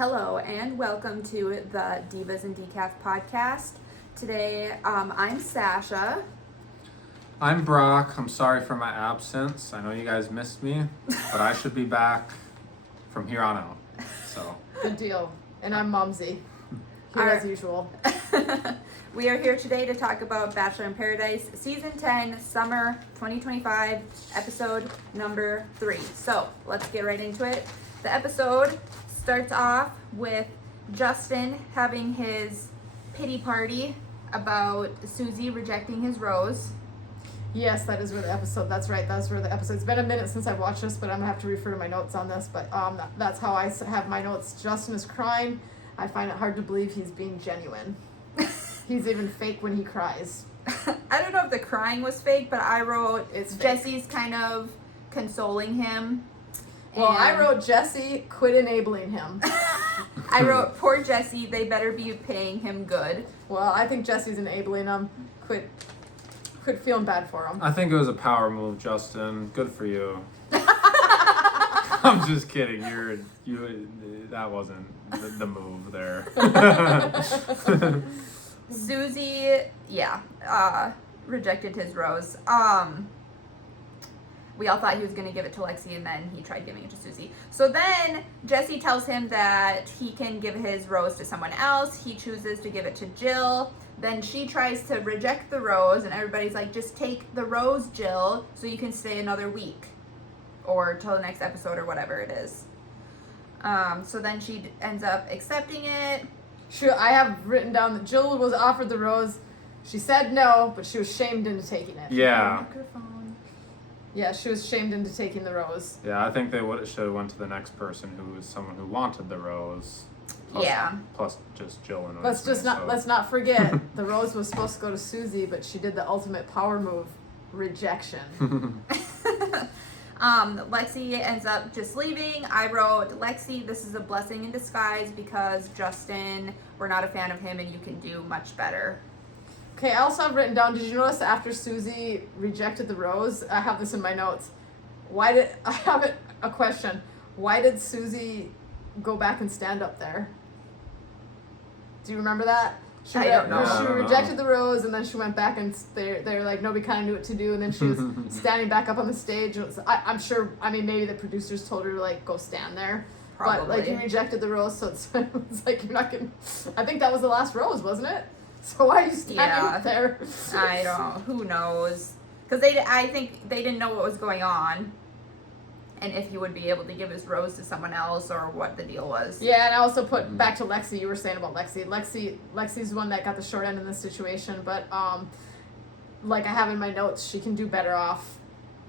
Hello and welcome to the Divas and Decaf podcast. Today, I'm Sasha. I'm Brock. I'm sorry for my absence. I know you guys missed me, but I should be back from here on out. So Good deal. And I'm Mumsy, here as usual. We are here today to talk about Bachelor in Paradise, Season 10, Summer 2025, Episode number 3. So, let's get right into it. The episode starts off with Justin having his pity party about Susie rejecting his rose. Yes, that is where the episode, that's right, that's where the episode, it's been a minute since I've watched this, but I'm going to have to refer to my notes on this, but that's how I have my notes. Justin is crying. I find it hard to believe he's being genuine. He's even fake when he cries. I don't know if the crying was fake, but I wrote It's fake. Jesse's kind of consoling him. Well, I And wrote Jesse, quit enabling him. I wrote, poor Jesse, they better be paying him good. Well, I think Jesse's enabling him. Quit feeling bad for him. I think it was a power move, Justin. Good for you. I'm just kidding. That wasn't the move there. Susie, rejected his rose. We all thought he was going to give it to Lexi, and then he tried giving it to Susie. So then Jesse tells him that he can give his rose to someone else. He chooses to give it to Jill. Then she tries to reject the rose, and everybody's like, just take the rose, Jill, so you can stay another week. Or till the next episode or whatever it is. So then she ends up accepting it. Sure, I have written down that Jill was offered the rose. She said no, but she was shamed into taking it. Yeah. Microphone. Yeah, she was shamed into taking the rose. Yeah, I think they should have went to the next person who was someone who wanted the rose. Plus just Jill and Let's not forget the rose was supposed to go to Susie, but she did the ultimate power move, rejection. Lexi ends up just leaving. I wrote, Lexi, this is a blessing in disguise because Justin, we're not a fan of him and you can do much better. Okay, I also have written down, did you notice after Susie rejected the rose, I have this in my notes, I have a question. Why did Susie go back and stand up there? Do you remember that? I don't know. She rejected the rose, and then she went back, and they're like, nobody kind of knew what to do, and then she was standing back up on the stage. I'm sure, maybe the producers told her to, like, go stand there. Probably. But, like, you rejected the rose, so it's like, you're not going to... I think that was the last rose, wasn't it? So why are you standing up there? I don't... Who knows? Because I think they didn't know what was going on. And if he would be able to give his rose to someone else or what the deal was. Yeah, and I also put back to Lexi, you were saying about Lexi. Lexi's the one that got the short end in this situation, but like I have in my notes, she can do better off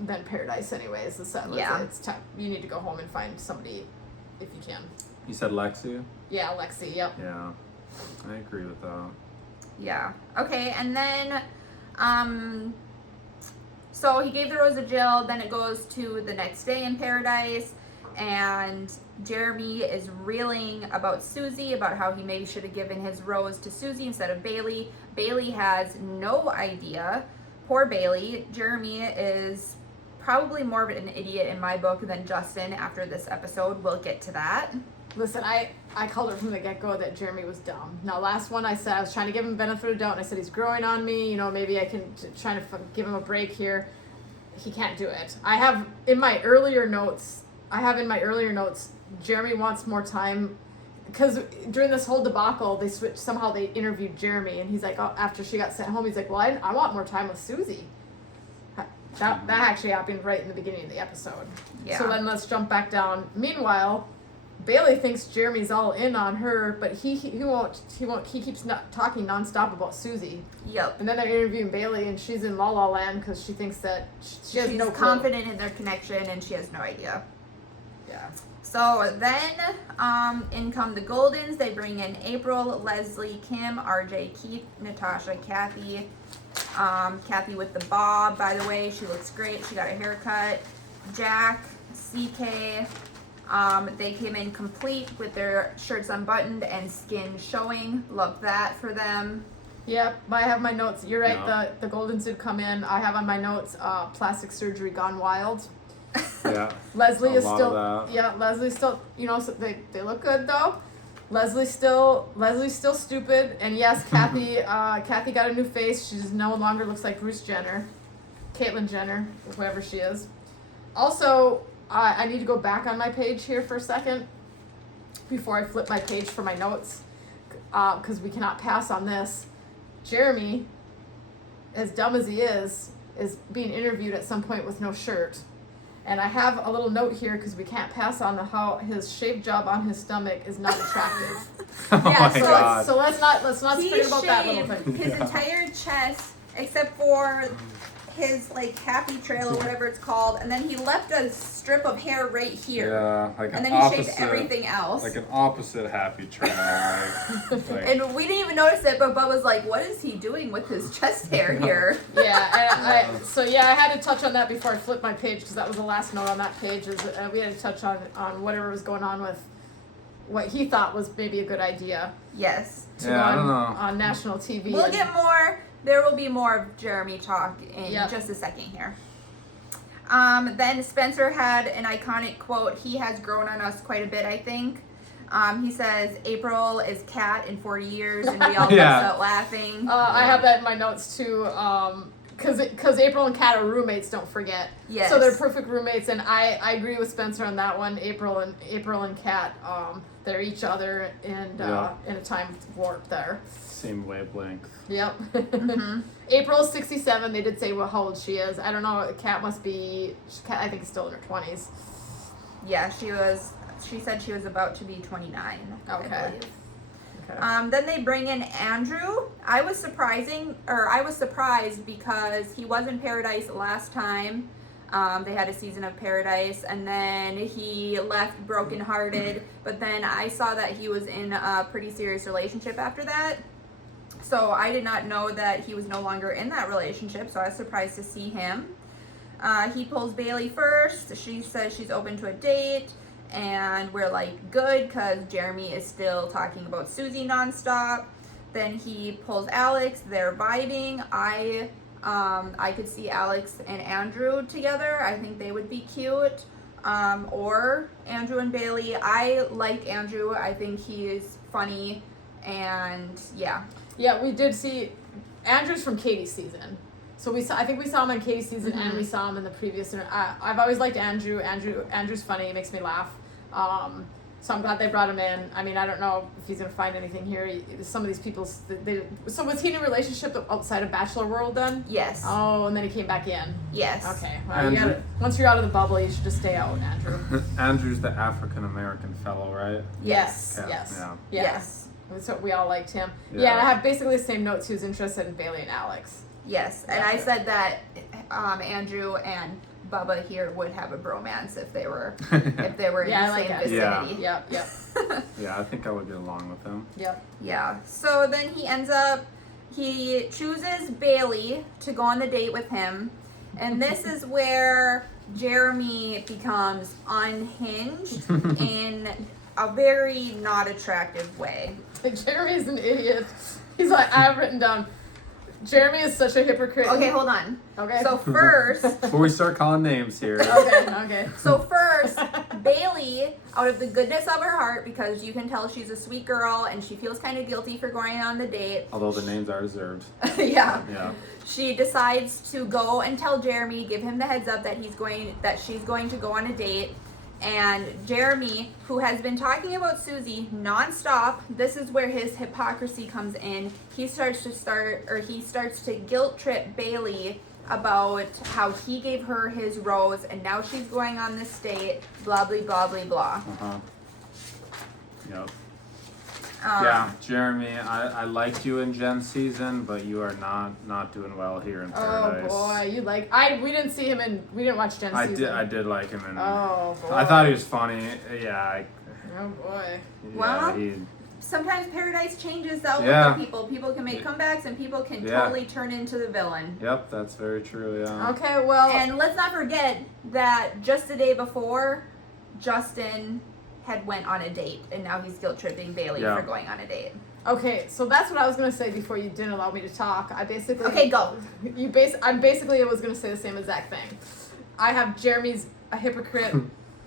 than Paradise anyways. It's tough. You need to go home and find somebody if you can. You said Lexi? Yeah, Lexi, yep. Yeah. I agree with that. Yeah. Okay, and then so he gave the rose to Jill, then it goes to the next day in Paradise, and Jeremy is reeling about Susie, about how he maybe should have given his rose to Susie instead of Bailey. Bailey has no idea. Poor Bailey. Jeremy is probably more of an idiot in my book than Justin after this episode. We'll get to that. Listen, I called it from the get-go that Jeremy was dumb. Now, last one I said I was trying to give him benefit of the doubt, and I said he's growing on me. Maybe I can try to give him a break here. He can't do it. I have in my earlier notes, Jeremy wants more time, because during this whole debacle, they interviewed Jeremy, and he's like, oh, after she got sent home, he's like, well, I want more time with Susie. That actually happened right in the beginning of the episode. Yeah. So then let's jump back down. Meanwhile, Bailey thinks Jeremy's all in on her, but he won't. He keeps not talking nonstop about Susie. Yep. And then they're interviewing Bailey, and she's in La La Land because she thinks that she has no clue. Confident in their connection, and she has no idea. Yeah. So then, in come the Goldens. They bring in April, Leslie, Kim, RJ, Keith, Natasha, Kathy. Kathy with the bob, by the way. She looks great. She got a haircut. Jack, CK. They came in complete with their shirts unbuttoned and skin showing. Love that for them. Yep, I have my notes. You're right, Yeah. the Goldens did come in. I have on my notes, plastic surgery gone wild. Yeah. Leslie A is lot still, of that. yeah, Leslie's still, so they look good though. Leslie's still stupid, and yes, Kathy got a new face. She just no longer looks like Bruce Jenner, Caitlyn Jenner, whoever she is. Also, I need to go back on my page here for a second before I flip my page for my notes, because we cannot pass on this. Jeremy, as dumb as he is being interviewed at some point with no shirt. And I have a little note here because we can't pass on how his shaved job on his stomach is not attractive. Oh my so- God. So let's not He forget about that little shaved thing. his entire chest except for his like happy trail or whatever it's called, and then he left a strip of hair right here. Yeah, like And an then he opposite, shaved everything else. like an opposite happy trail. Like, And we didn't even notice it, but Bub was like, "What is he doing with his chest hair here?" Yeah, I had to touch on that before I flipped my page because that was the last note on that page. Is we had to touch on whatever was going on with what he thought was maybe a good idea Yes. to Yeah, go I don't know. on national TV. We'll and- get more. There will be more of Jeremy talk in Yep. just a second here. Then Spencer had an iconic quote. He has grown on us quite a bit, I think. He says, "April is Kat in 40 years," and we all Yeah. bust out laughing. I have that in my notes too, because April and Kat are roommates. Don't forget. Yes. So they're perfect roommates, and I agree with Spencer on that one. April and Kat, they're each other, and Yeah. in a time warp there. same wavelength. Yep. Mhm. April's 67. They did say how old she is. I don't know. Kat must be. Kat, I think, is still in her 20s. Yeah, she was. She said she was about to be 29. I Okay. believe. Okay. Then they bring in Andrew. I was surprised because he was in Paradise last time. They had a season of Paradise, and then he left brokenhearted. But then I saw that he was in a pretty serious relationship after that. So I did not know that he was no longer in that relationship. So I was surprised to see him. He pulls Bailey first. She says she's open to a date. And we're like, good, because Jeremy is still talking about Susie nonstop. Then he pulls Alex. They're vibing. I could see Alex and Andrew together. I think they would be cute. Or Andrew and Bailey. I like Andrew. I think he is funny. And yeah. Yeah, we did see Andrew's from Katie's season. So I think we saw him on Katie's season, and we saw him in the previous. I've always liked Andrew. Andrew's funny. He makes me laugh. So I'm glad they brought him in. I mean, I don't know if he's gonna find anything here. Some of these people. So was he in a relationship outside of Bachelor world then? Yes. Oh, and then he came back in. Yes. Okay. Well, Andrew. once you're out of the bubble, you should just stay out, Andrew. Andrew's the African American fellow, right? Yes. Kat, Yes. Yeah. Yeah. Yes. So we all liked him. Yeah. Yeah, and I have basically the same notes. He was interested in Bailey and Alex. Yes. And I said that Andrew and Bubba here would have a bromance if they were in Yeah, I the like same it. vicinity. Yep. Yeah, I think I would get along with him. Yep. Yeah. So then he chooses Bailey to go on the date with him. And this is where Jeremy becomes unhinged in a very not attractive way. Jeremy's an idiot. He's like, I've written down, Jeremy is such a hypocrite. Okay, hold on. Okay. So first, Before we start calling names here. Okay. Bailey, out of the goodness of her heart, because you can tell she's a sweet girl and she feels kind of guilty for going on the date. Although the names are deserved. Yeah. Yeah. She decides to go and tell Jeremy, give him the heads up that she's going to go on a date. And Jeremy, who has been talking about Susie nonstop, this is where his hypocrisy comes in. He starts to guilt trip Bailey about how he gave her his rose and now she's going on this date, blah blah blah blah blah. Uh-huh. Yep. Yeah, Jeremy, I liked you in Jen's season, but you are not doing well here in Paradise. Oh boy, we didn't see him we didn't watch Jen's season. I did like him in. Oh boy. I thought he was funny. Yeah. Oh boy. Well, he, sometimes Paradise changes the outlook Yeah. of people. People can make comebacks and people can Yeah. totally turn into the villain. Yep, that's very true. Yeah. Okay, well. And let's not forget that just the day before, Justin had went on a date, and now he's guilt tripping Bailey Yeah. for going on a date. Okay, so that's what I was gonna say before you didn't allow me to talk. I basically. Okay, go. I basically was gonna say the same exact thing. I have Jeremy's a hypocrite.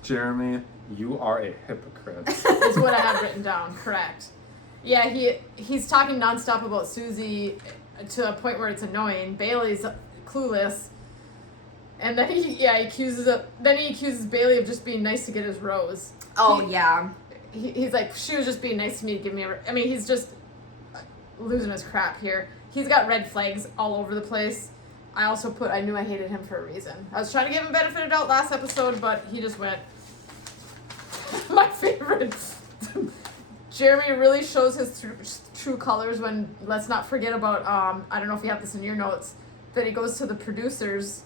Jeremy, You are a hypocrite. Is what I have written down. Correct. Yeah, he's talking nonstop about Susie to a point where it's annoying. Bailey's clueless, and then he accuses Bailey of just being nice to get his rose. Oh, yeah. He's like, she was just being nice to me to give me I mean, he's just losing his crap here. He's got red flags all over the place. I also put, I knew I hated him for a reason. I was trying to give him benefit of doubt last episode, but he just went. My favorite. Jeremy really shows his true colors when, let's not forget about, I don't know if you have this in your notes, but he goes to the producers.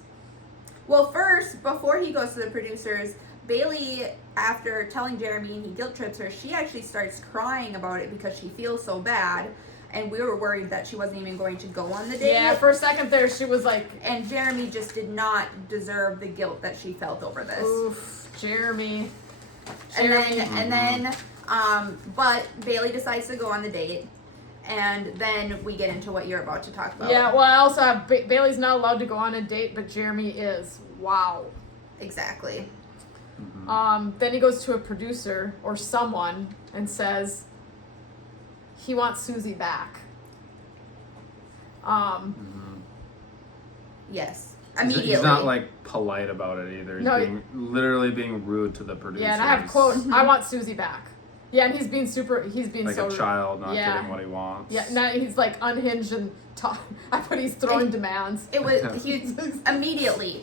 Well, first, before he goes to the producers, Bailey, after telling Jeremy and he guilt trips her, she actually starts crying about it because she feels so bad. And we were worried that she wasn't even going to go on the date. Yeah, for a second there, she was like... And Jeremy just did not deserve the guilt that she felt over this. Oof, Jeremy. But Bailey decides to go on the date. And then we get into what you're about to talk about. Yeah, well, I also have... Bailey's not allowed to go on a date, but Jeremy is. Wow. Exactly. Then he goes to a producer or someone and says... He wants Susie back. Yes. Immediately. He's not like polite about it either. He's literally being rude to the producers. Yeah, and I have quote, I want Susie back. Yeah, and he's being like so a child not getting what he wants. Yeah, now he's like unhinged and he's throwing demands. It was immediately.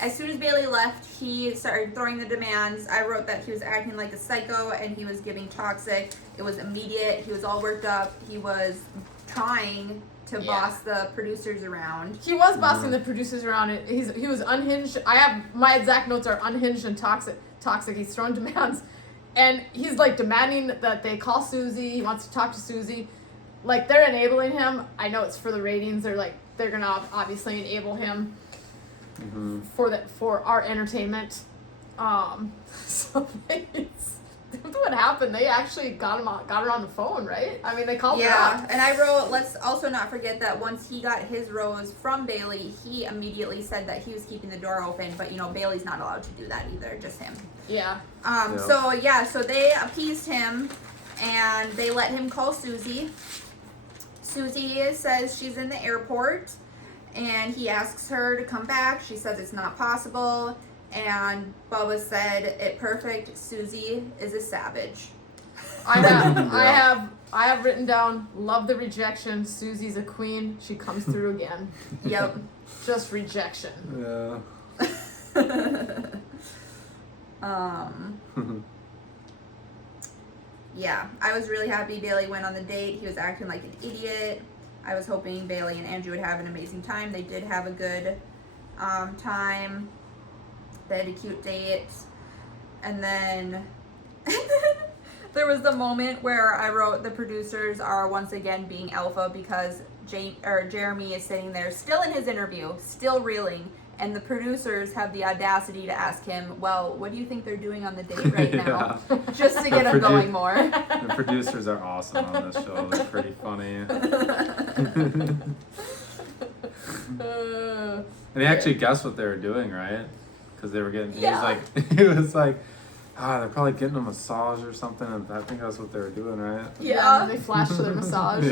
As soon as Bailey left, he started throwing the demands. I wrote that he was acting like a psycho and he was giving toxic. It was immediate. He was all worked up. He was trying to boss the producers around. He was bossing the producers around. He was unhinged. I have my exact notes are unhinged and toxic. He's throwing demands. And he's like demanding that they call Susie. He wants to talk to Susie. Like, they're enabling him. I know it's for the ratings. They're gonna obviously enable him for our entertainment. So what happened? They actually got her on the phone, right? I mean, they called her up. Yeah, and I wrote, let's also not forget that once he got his rose from Bailey, he immediately said that he was keeping the door open, but Bailey's not allowed to do that either, just him. Yeah. So they appeased him and they let him call Susie. Susie says she's in the airport and he asks her to come back. She says it's not possible. And Bubba said it perfect. Susie is a savage. I have written down, love the rejection. Susie's a queen. She comes through again. Yep. Just rejection. Yeah. Yeah, I was really happy Bailey went on the date. He was acting like an idiot. I was hoping Bailey and Andrew would have an amazing time. They did have a good time. They had a cute date. And then there was the moment where I wrote the producers are once again being alpha because Jeremy is sitting there still in his interview, still reeling. And the producers have the audacity to ask him, well, what do you think they're doing on the date right now? Just to get him going more. The producers are awesome on this show. They're pretty funny. And he actually guessed what they were doing, right? Because they were getting, he was like, they're probably getting a massage or something. And I think that's what they were doing, right? Yeah, they flashed to their massage.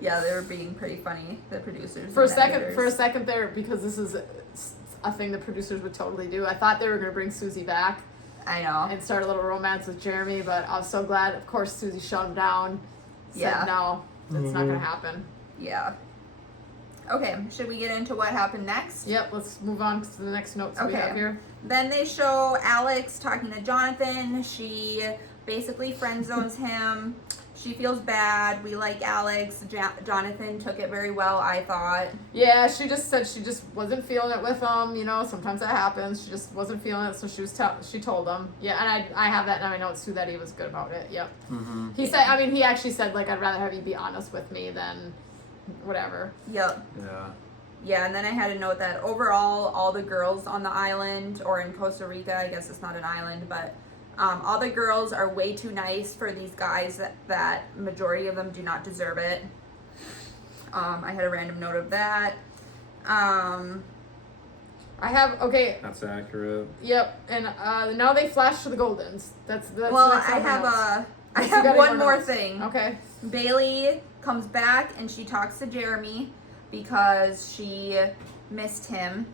Yeah, they were being pretty funny, the producers. For a second there, because this is a thing the producers would totally do, I thought they were going to bring Susie back. I know. And start a little romance with Jeremy, but I was so glad. Of course, Susie shut him down. Said, no, it's not going to happen. Yeah. Okay, should we get into what happened next? Yep, let's move on to the next notes we have here. Then they show Alex talking to Jonathan. She basically friend zones him. She feels bad. We like Alex. Jonathan took it very well, I thought. Yeah, she just said she just wasn't feeling it with him. Sometimes that happens. She just wasn't feeling it, so she told him. Yeah, and I have that in my notes too, that he was good about it. Yep. Mm-hmm. He actually said, I'd rather have you be honest with me than whatever. Yep. Yeah. Yeah, and then I had a note that overall, all the girls on the island, or in Costa Rica, I guess it's not an island, but all the girls are way too nice for these guys that majority of them do not deserve it. I had a random note of that. I have, okay, That's accurate. yep, and now they flash to the Goldens. That's Well, next I on my have notes. I Yes, you have got one any more notes? thing. Okay. Bailey comes back and she talks to Jeremy because she missed him,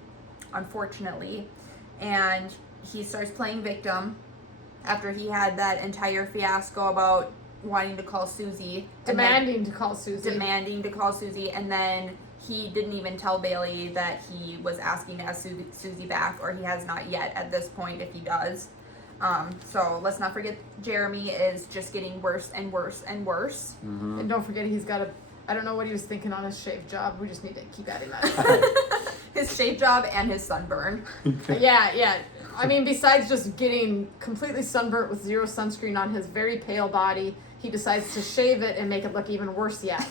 unfortunately, and he starts playing victim after he had that entire fiasco about wanting to call Susie. Demanding to call Susie. Demanding to call Susie, and then he didn't even tell Bailey that he was asking to have Susie back, or he has not yet at this point if he does. So let's not forget Jeremy is just getting worse and worse and worse. And don't forget he's got I don't know what he was thinking on his shave job. We just need to keep adding that. His shave job and his sunburn. Yeah. I mean, besides just getting completely sunburnt with zero sunscreen on his very pale body, he decides to shave it and make it look even worse yet.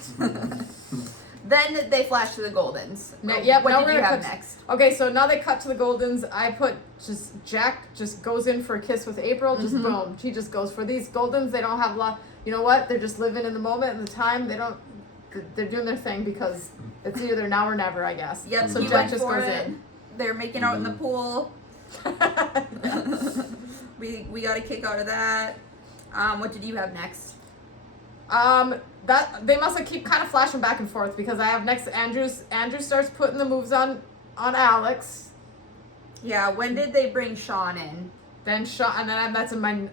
Then they flash to the Goldens. Yep, What now did we're you gonna have cut next? Okay, so now they cut to the Goldens. I put Jack just goes in for a kiss with April. Just boom. He just goes for these Goldens. They don't have you know what? They're just living in the moment and the time. They're doing their thing because it's either now or never, I guess. Yep, So he Jack went just for goes it. in. They're making out in the pool. We got a kick out of that. What did you have next? That they must have keep kind of flashing back and forth because I have next Andrew starts putting the moves on Alex. Yeah, when did they bring Sean in? Then Sean, and then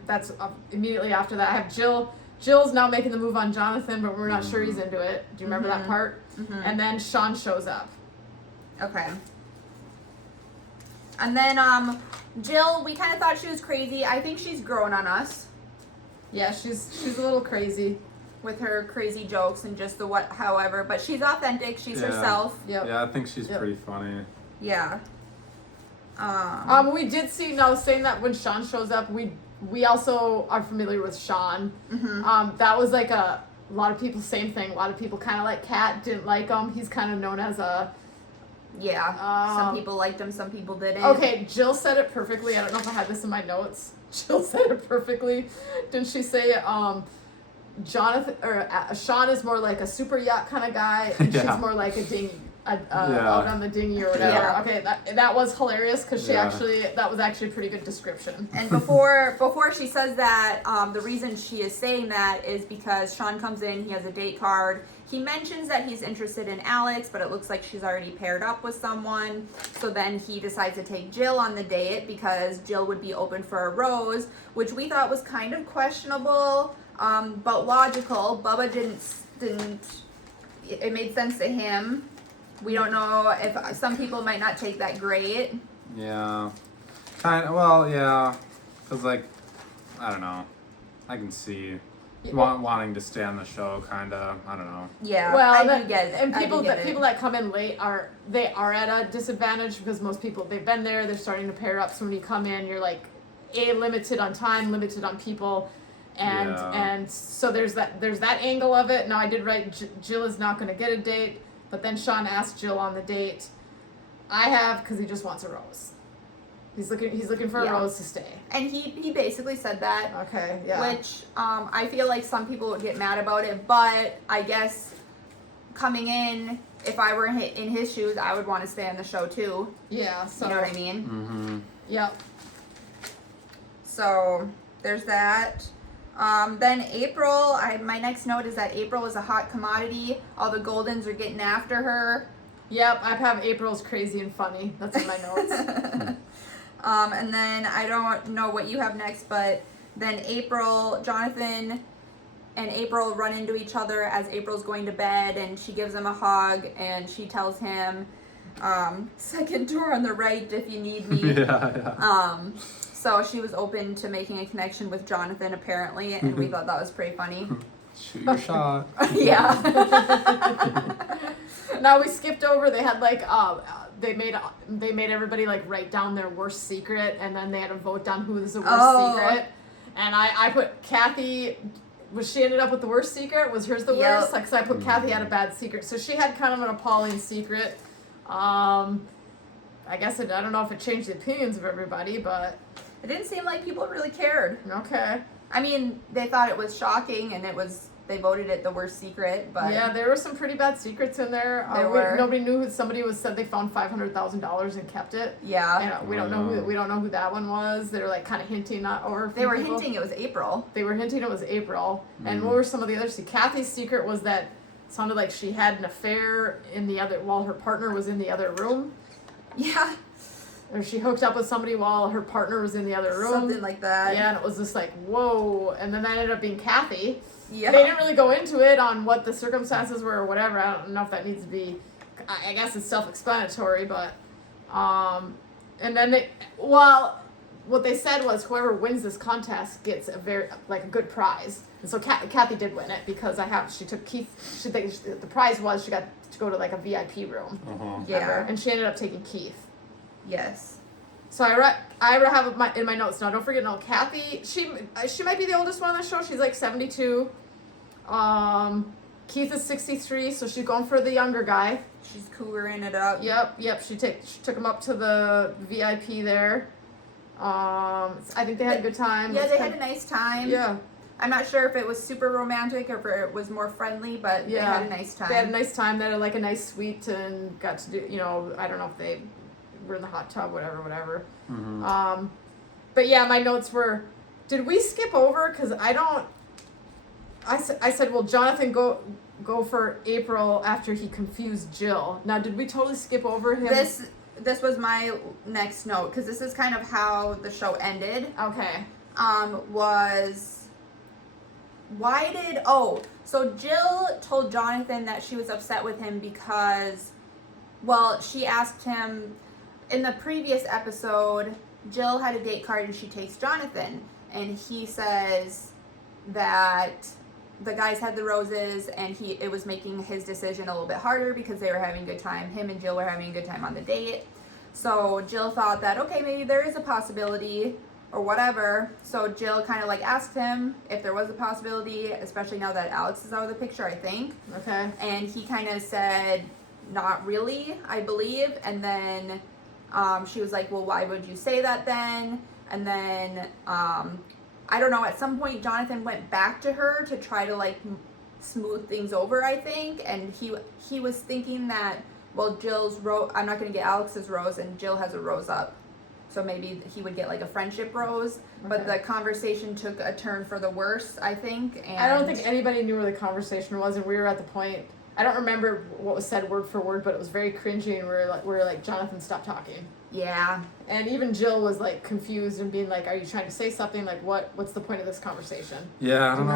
that's immediately after that. I have Jill. Jill's now making the move on Jonathan, but we're not sure he's into it. Do you remember that part? And then Sean shows up. Okay. And then Jill, we kind of thought she was crazy. I think she's grown on us Yeah, she's a little crazy. with her crazy jokes and just the what, however. But she's authentic. She's Yeah. herself. Yep. Yeah, I think she's pretty funny. Yeah. We did see now saying that when Sean shows up, we also are familiar with Sean. That was like a lot of people same thing. A lot of people kind of like Kat, didn't like him. He's kind of known as a some people liked him, some people didn't. Okay, Jill said it perfectly. I don't know if I had this in my notes. Jill said it perfectly. Didn't she say Jonathan or Sean is more like a super yacht kind of guy, and she's more like a dinghy, out on the dinghy or whatever. Yeah. Okay, that was hilarious because that was actually a pretty good description. And before she says that, the reason she is saying that is because Sean comes in, he has a date card. He mentions that he's interested in Alex, but it looks like she's already paired up with someone. So then he decides to take Jill on the date because Jill would be open for a rose, which we thought was kind of questionable, but logical. Bubba didn't. It made sense to him. We don't know if some people might not take that great. Yeah. Well, yeah. Because, like, I don't know. I can see wanting to stay on the show, kind of. I don't know. Yeah, well, I do get it. And people I do get it. that come in late are at a disadvantage because most people they've been there, they're starting to pair up. So when you come in, you're like limited on time, limited on people, and so there's that angle of it. Now I did write Jill is not going to get a date, but then Sean asked Jill on the date. I have because he just wants a rose. He's looking for a rose to stay. And he basically said that. Okay, yeah. Which I feel like some people would get mad about it, but I guess coming in, if I were in his shoes, I would want to stay on the show too. Yeah, so you know what I mean? Mm-hmm. Yep. So there's that. Then April, my next note is that April is a hot commodity. All the Goldens are getting after her. Yep, I have April's crazy and funny. That's in my notes. And then I don't know what you have next, but then Jonathan and April run into each other as April's going to bed, and she gives him a hug, and she tells him, second door on the right if you need me. Yeah. So she was open to making a connection with Jonathan, apparently, and we thought that was pretty funny. Shoot your shot. Yeah. Now we skipped over. They had like they made everybody like write down their worst secret, and then they had to vote down who was the worst secret. And I put Kathy. Was she ended up with the worst secret? Was hers the worst? Like, so I put Kathy had a bad secret. So she had kind of an appalling secret. I guess I don't know if it changed the opinions of everybody, but It didn't seem like people really cared. okay. I mean, they thought it was shocking and it was they voted it the worst secret, but yeah, there were some pretty bad secrets in there. Nobody knew who. Somebody said they found $500,000 and kept it. Yeah. And we don't know who that one was. They were like kind of hinting They were hinting it was April. They were hinting it was April. And what were some of the others? See, Kathy's secret was that it sounded like she had an affair while her partner was in the other room. Yeah. Or she hooked up with somebody while her partner was in the other room. Something like that. Yeah, and it was just like, whoa. And then that ended up being Kathy. Yeah. They didn't really go into it on what the circumstances were or whatever. I don't know if that needs to be, I guess it's self-explanatory, but, and then what they said was whoever wins this contest gets a good prize. And so Kathy did win it because she took Keith, the prize was she got to go to like a VIP room. Yeah. And she ended up taking Keith. Yes. So I have in my notes now. Don't forget, no, Kathy. She might be the oldest one on the show. She's like 72. Keith is 63, so she's going for the younger guy. She's cougering it up. Yep. She took him up to the VIP there. I think they had a good time. Yeah, they had a nice time. Yeah. I'm not sure if it was super romantic or if it was more friendly, but they had a nice time. They had a nice time. They had like a nice suite and got to do, I don't know if they were in the hot tub, whatever. Mm-hmm. But yeah, my notes were, did we skip over? Because I said, well, Jonathan go for April after he confused Jill. Now, did we totally skip over him? This was my next note, because this is kind of how the show ended. Okay. So Jill told Jonathan that she was upset with him because, well, she asked him, in the previous episode, Jill had a date card and she takes Jonathan, and he says that the guys had the roses and it was making his decision a little bit harder because they were having a good time. Him and Jill were having a good time on the date. So Jill thought that, okay, maybe there is a possibility or whatever. So Jill kind of like asked him if there was a possibility, especially now that Alex is out of the picture, I think. Okay. And he kind of said, not really, I believe. And then she was like, well, why would you say that then? And then, I don't know, at some point Jonathan went back to her to try to like smooth things over, I think. And he was thinking that, well, Jill's rose, I'm not going to get Alex's rose, and Jill has a rose up. So maybe he would get like a friendship rose. Okay. But the conversation took a turn for the worse, I think. And I don't think anybody knew where the conversation was, and we were at the point, I don't remember what was said word for word, but it was very cringy, and we were like, Jonathan, stop talking. Yeah. And even Jill was like confused and being like, are you trying to say something? Like, what's the point of this conversation? Yeah, I don't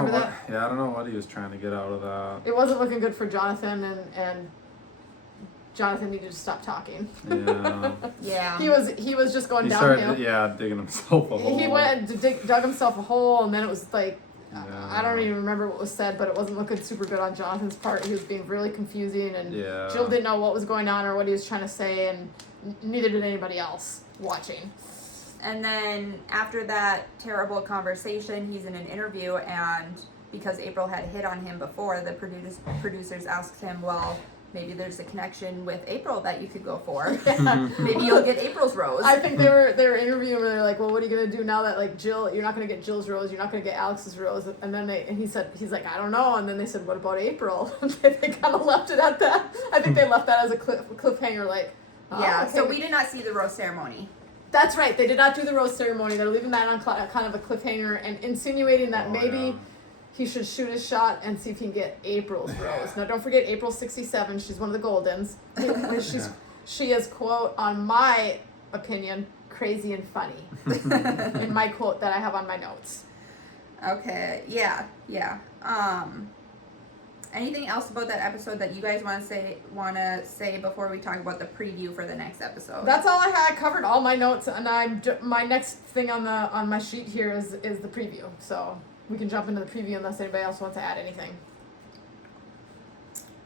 know what he was trying to get out of that. It wasn't looking good for Jonathan, and Jonathan needed to stop talking. Yeah. Yeah. He was just going he downhill. Started, digging himself a hole. He went to dug himself a hole, and then it was like, yeah. I don't even remember what was said, but it wasn't looking super good on Jonathan's part. He was being really confusing, and Jill didn't know what was going on or what he was trying to say, and neither did anybody else watching. And then after that terrible conversation, he's in an interview, and because April had hit on him before, the producers asked him, well, maybe there's a connection with April that you could go for. Maybe you'll get April's rose. I think they were interviewing where they're like, well, what are you gonna do now that like Jill, you're not gonna get Jill's rose, you're not gonna get Alex's rose, and then he's like, I don't know, and then they said, what about April? they kind of left it at that. I think they left that as a cliffhanger, like. Yeah. Okay. So we did not see the rose ceremony. That's right. They did not do the rose ceremony. They're leaving that on kind of a cliffhanger and insinuating that maybe he should shoot his shot and see if he can get April's rose. Now, don't forget, April's 67. She's one of the Goldens. She is, quote, on my opinion, crazy and funny. In my quote that I have on my notes. Okay. Yeah. Anything else about that episode that you guys want to say before we talk about the preview for the next episode? That's all I had. I covered all my notes, and my next thing on my sheet here is the preview. So we can jump into the preview unless anybody else wants to add anything.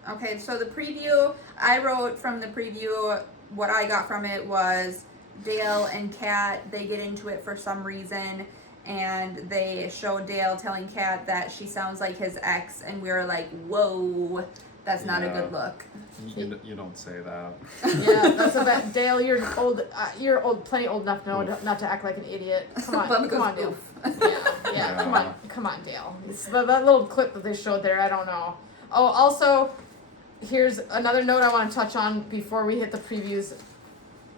Okay, so the preview, I wrote from the preview, what I got from it was Dale and Kat, they get into it for some reason, and they show Dale telling Kat that she sounds like his ex, and we were like, whoa, that's not a good look. You don't say that. Yeah, that's a bit. Dale, you're old, plenty old enough not to act like an idiot. Come on, Dale. Yeah, come on, Dale. It's that little clip that they showed there, I don't know. Oh, also, here's another note I want to touch on before we hit the previews.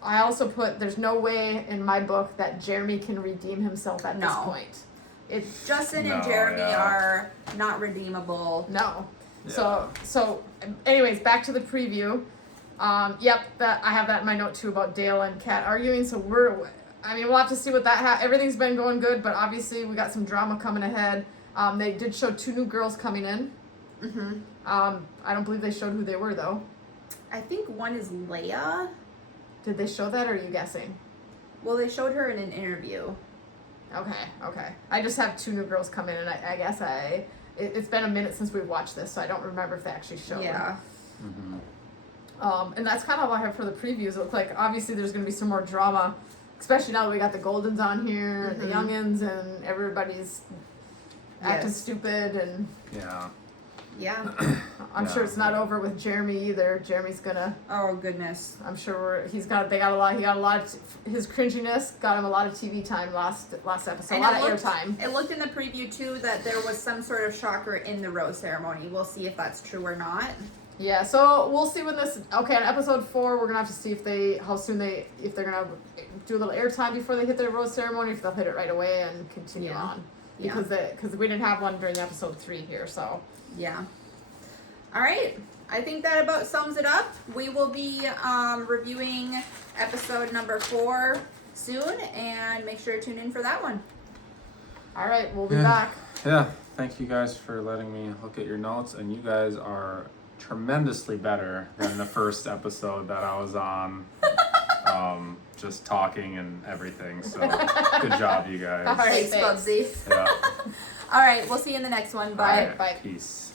I also put, there's no way in my book that Jeremy can redeem himself at this point. Justin and Jeremy are not redeemable. No. Yeah. So anyways, back to the preview. Yep, that I have that in my note too about Dale and Kat arguing. So we'll have to see what that everything's been going good, but obviously we got some drama coming ahead. They did show 2 new girls coming in. Mm-hmm. I don't believe they showed who they were though. I think one is Leia. Did they show that, or are you guessing? Well, they showed her in an interview. Okay. I just have 2 new girls come in, and I guess it's been a minute since we've watched this, so I don't remember if they actually showed. Yeah. Mm-hmm. And that's kind of all I have for the previews. It looks like obviously there's going to be some more drama, especially now that we got the Goldens on here, and the youngins, and everybody's acting stupid, and Yeah. I'm sure it's not over with Jeremy either. Jeremy's gonna. Oh goodness. I'm sure he got a lot. His cringiness got him a lot of TV time last episode. A lot of airtime. It looked in the preview too that there was some sort of shocker in the rose ceremony. We'll see if that's true or not. Yeah, so we'll see when this. Okay, on episode 4, we're gonna have to see if they're gonna do a little airtime before they hit their rose ceremony, if they'll hit it right away and continue on, because we didn't have one during episode 3 here, so. Yeah. All right. I think that about sums it up. We will be reviewing episode number 4 soon, and make sure to tune in for that one. All right, we'll be back. Yeah, thank you guys for letting me look at your notes, and you guys are tremendously better than the first episode that I was on. Just talking and everything. So good job, you guys. All right, thanks, Bubsy. Yeah. All right, we'll see you in the next one. Bye. All right, bye. Peace.